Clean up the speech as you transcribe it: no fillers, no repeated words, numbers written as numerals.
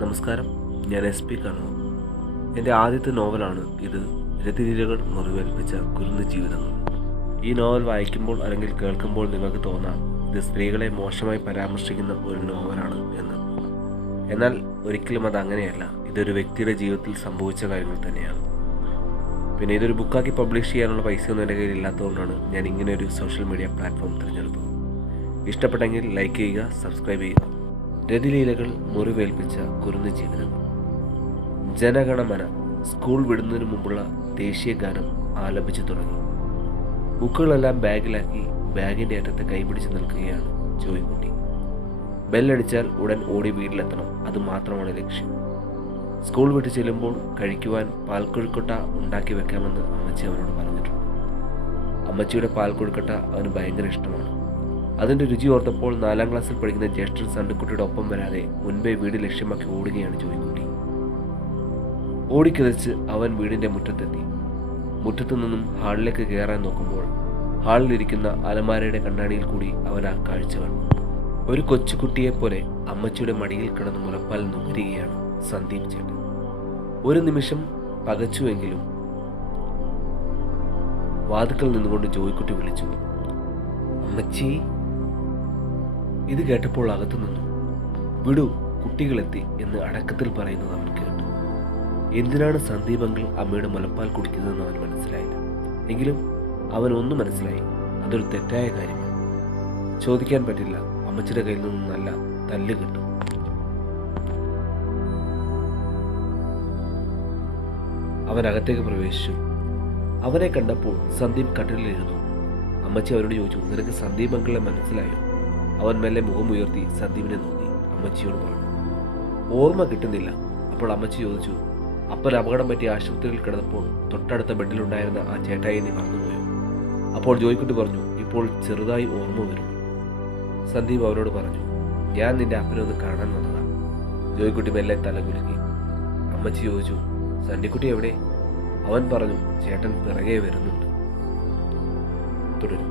നമസ്കാരം, ഞാൻ SP കണ്ണൂർ. എൻ്റെ ആദ്യത്തെ നോവലാണ് ഇത്. രതിലീലകൾ മുറിവേൽപ്പിച്ച കുരുന്ന് ജീവിതങ്ങൾ. ഈ നോവൽ വായിക്കുമ്പോൾ അല്ലെങ്കിൽ കേൾക്കുമ്പോൾ നിങ്ങൾക്ക് തോന്നാം ഇത് സ്ത്രീകളെ മോശമായി പരാമർശിക്കുന്ന ഒരു നോവലാണ് എന്ന്. എന്നാൽ ഒരിക്കലും അത് അങ്ങനെയല്ല. ഇതൊരു വ്യക്തിയുടെ ജീവിതത്തിൽ സംഭവിച്ച കാര്യങ്ങൾ തന്നെയാണ്. പിന്നെ ഇതൊരു ബുക്കാക്കി പബ്ലിഷ് ചെയ്യാനുള്ള പൈസയൊന്നും എൻ്റെ കയ്യിൽ ഇല്ലാത്തതുകൊണ്ടാണ് ഞാൻ ഇങ്ങനെ ഒരു സോഷ്യൽ മീഡിയ പ്ലാറ്റ്ഫോം തിരഞ്ഞെടുത്തത്. ഇഷ്ടപ്പെട്ടെങ്കിൽ ലൈക്ക് ചെയ്യുക, സബ്സ്ക്രൈബ് ചെയ്യുക. രതിലീലകൾ മുറിവേൽപ്പിച്ച കുരുന്ന് ജീവിതങ്ങൾ. ജനഗണമന സ്കൂൾ വിടുന്നതിന് മുമ്പുള്ള ദേശീയ ഗാനം ആലപിച്ചു തുടങ്ങി. ബുക്കുകളെല്ലാം ബാഗിലാക്കി ബാഗിൻ്റെ അറ്റത്ത് കൈപിടിച്ച് നിൽക്കുകയാണ് ജോയിക്കുട്ടി. ബെല്ലടിച്ചാൽ ഉടൻ ഓടി വീട്ടിലെത്തണം, അത് മാത്രമാണ് ലക്ഷ്യം. സ്കൂൾ വിട്ട് ചെല്ലുമ്പോൾ കഴിക്കുവാൻ പാൽക്കൊഴുക്കട്ട ഉണ്ടാക്കി വെക്കാമെന്ന് അമ്മച്ചി അവനോട് പറഞ്ഞിട്ടുണ്ട്. അമ്മച്ചിയുടെ പാൽക്കൊഴുക്കട്ട അവന് ഭയങ്കര ഇഷ്ടമാണ്. അതിൻ്റെ രുചി ഓർത്തപ്പോൾ 4ാം ക്ലാസ്സിൽ പഠിക്കുന്ന ജ്യേഷ്ഠൻ സണ്ണിക്കുട്ടിയുടെ ഒപ്പം വരാതെ മുൻപേ വീട് ലക്ഷ്യമാക്കി ഓടുകയാണ് ജോയിക്കുട്ടി. ഓടിക്കിതച്ച് അവൻ വീടിൻ്റെ മുറ്റത്തെത്തി. മുറ്റത്തു നിന്നും ഹാളിലേക്ക് കയറാൻ നോക്കുമ്പോൾ ഹാളിലിരിക്കുന്ന അലമാരയുടെ കണ്ണാടിയിൽ കൂടി അവൻ ആ കാഴ്ച കണ്ടു. ഒരു കൊച്ചുകുട്ടിയെപ്പോലെ അമ്മച്ചിയുടെ മടിയിൽ കിടന്ന് മുലപ്പാൽ നുകരുകയാണ് സന്ദീപ് ചേട്ടൻ. ഒരു നിമിഷം പകച്ചുവെങ്കിലും വാതുക്കൽ നിന്നുകൊണ്ട് ജോയിക്കുട്ടി വിളിച്ചു, അമ്മച്ചി. ഇത് കേട്ടപ്പോൾ അകത്തു നിന്നു വിടൂ, കുട്ടികളെത്തി എന്ന് അടക്കത്തിൽ പറയുന്നത് അവൻ കേട്ടു. എന്തിനാണ് സന്ദീപ് അങ്കിൾ അമ്മയുടെ മുലപ്പാൽ കുടിക്കുന്നതെന്ന് അവൻ മനസ്സിലായില്ല. എങ്കിലും അവൻ ഒന്നും മനസ്സിലായി, അതൊരു തെറ്റായ കാര്യമാണ്. ചോദിക്കാൻ പറ്റില്ല, അമ്മച്ചിയുടെ കയ്യിൽ നിന്നും നല്ല തല്ല് കിട്ടും. അവൻ അകത്തേക്ക് പ്രവേശിച്ചു. അവനെ കണ്ടപ്പോൾ സന്ദീപ് കട്ടിലിരുന്നു. അമ്മച്ചി അവനോട് ചോദിച്ചു, നിനക്ക് സന്ദീപ് അങ്കിളിനെ മനസ്സിലായോ? അവൻ മെല്ലെ മുഖമുയർത്തി സന്ദീപിനെ നോക്കി അമ്മച്ചിയോട് പറഞ്ഞു, ഓർമ്മ കിട്ടുന്നില്ല. അപ്പോൾ അമ്മച്ചി ചോദിച്ചു, അപ്പൻ അപകടം പറ്റി ആശുപത്രിയിൽ കിടന്നപ്പോൾ തൊട്ടടുത്ത ബെഡിലുണ്ടായിരുന്ന ആ ചേട്ടായി നീ മറന്നുപോയോ? അപ്പോൾ ജോയിക്കുട്ടി പറഞ്ഞു, ഇപ്പോൾ ചെറുതായി ഓർമ്മ വരുന്നു. സന്ദീപ് അവനോട് പറഞ്ഞു, ഞാൻ നിന്റെ അപ്പനെ ഒന്ന് കാണാൻ വന്നതാണ്. ജോയിക്കുട്ടി മെല്ലെ തലകുലുക്കി. അമ്മച്ചി ചോദിച്ചു, സണ്ണിക്കുട്ടി എവിടെ? അവൻ പറഞ്ഞു, ചേട്ടൻ പിറകെ വരുന്നുണ്ട്. തുടരും.